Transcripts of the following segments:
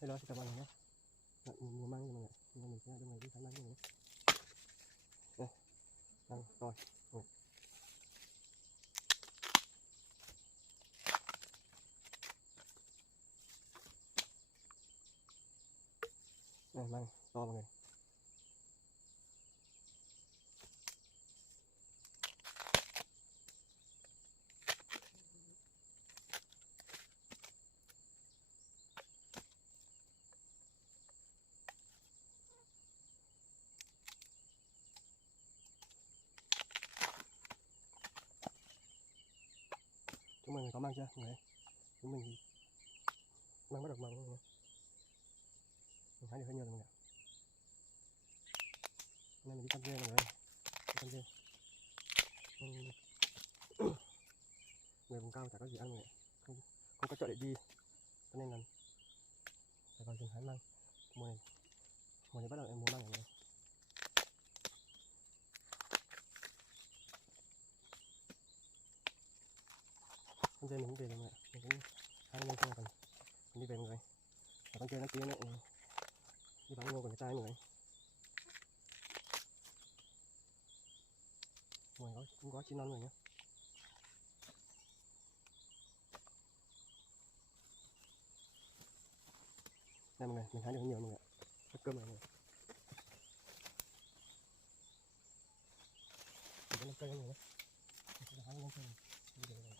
Hello, xin chào mọi người nhé. Mùa măng nha mọi người. Hôm nay mình sẽ đưa người đi thả măng nha mọi người. Đây, măng rồi. Đây, măng to mọi người. Chúng mình có măng chưa mọi người? Chúng mình măng bắt được măng mọi người. Mình hái được hơi nhiều rồi mọi người. Hôm nay mình đi thăm dê mọi người. Đi thăm dê. Người vùng cao chả có gì ăn mọi người. Không có chợ để đi. Cho nên là phải vào rừng hái măng. Mùa này bắt đầu em mua măng mọi người. Con dê mình cũng về rồi mọi người. Mình cũng hái lên xong rồi còn đi về mọi người. Và con dê nó tí nữa đi bán ngô của người ta mọi người. Mọi người cũng có chim non rồi nhé. Đây mọi người, mình hái được nhiều mọi người. Rất cơm mọi người. Mình có 5 cây mọi người. Mình sẽ hái 5 cây. Đi về rồi.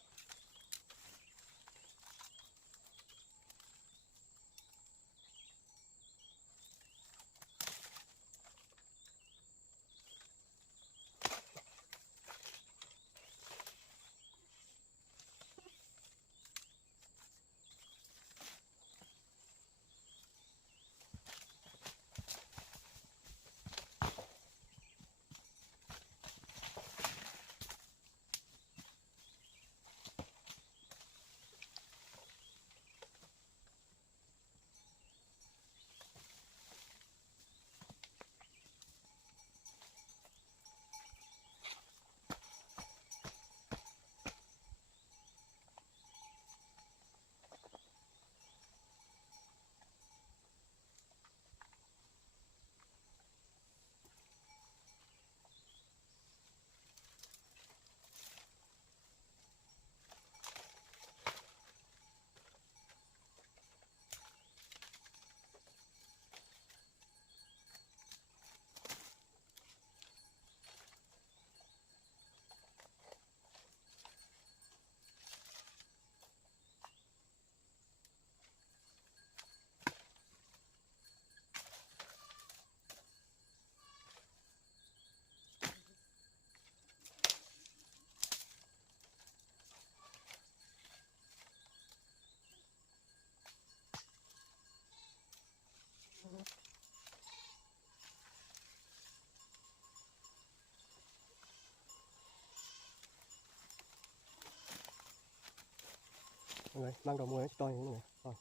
Mọi người, măng đầu mùa nó to như thế này. Rồi.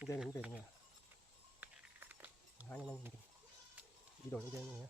Dê mình về rồi mọi người. Hái nhanh đi đổi dê mọi người.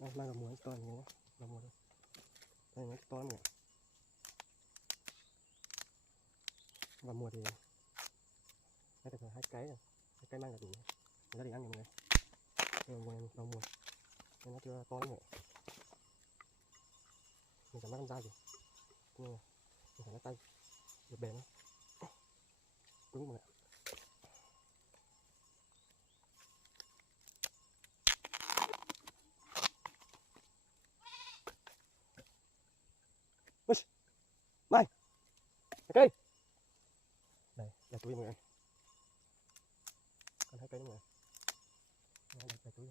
Đây, măng đầu mùa to như thế. vào mùa thôi. Đây nó to lắm mọi người. Vào mùa thì đây được 2 cái mang là đủ gia đình ăn mọi người. Nhưng mà vào mùa nên nó chưa to lắm mọi người. Mình chẳng bắt con dao gì, nhưng mà mình phải lấy tay để bền nó cứng mọi người. Mai cây đây túi mọi người, còn 2 cây nữa mọi người. Đây túi.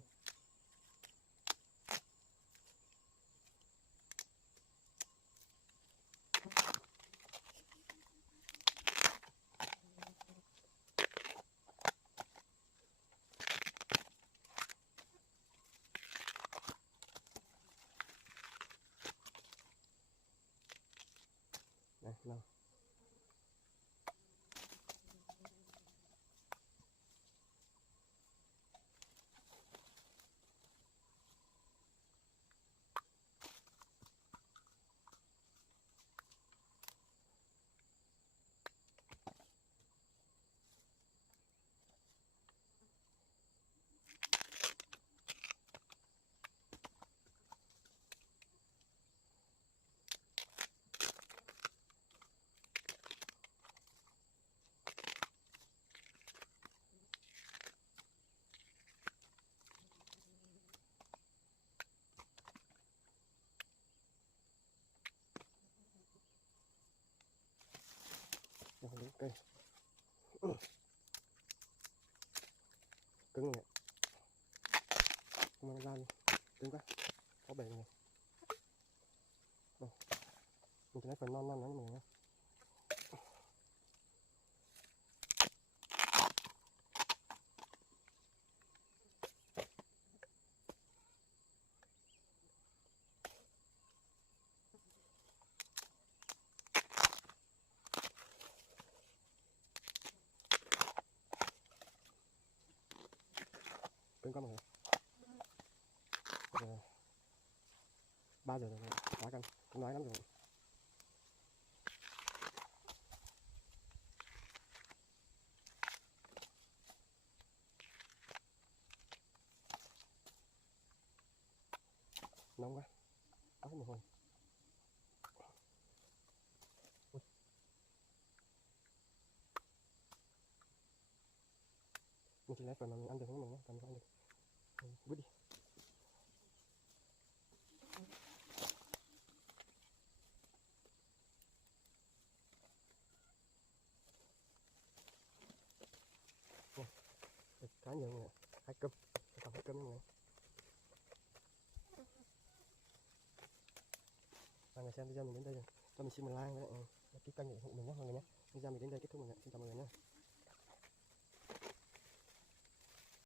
Đây, nào. Đây, cây cứng này, không có ra luôn, cứng quá, có bể này. Đây, mình chỉ lấy phần non nữa mọi người nhé. Cứng quá mọi người. 3 giờ rồi, quá căng, cũng nói lắm rồi. Nóng quá, áo mồ hôi. Mình chỉ lấy phần mà mình ăn được không mình nhé, còn không ăn được vứt đi. Được khá nhiều người, 2 cơm, còn 2 cơm nữa người. Mọi người xem video mình đến đây rồi, cho mình xin một like với cái kênh ủng hộ mình nhé mọi người nhé. Video mình đến đây kết thúc mọi người, xin chào mọi người nhé.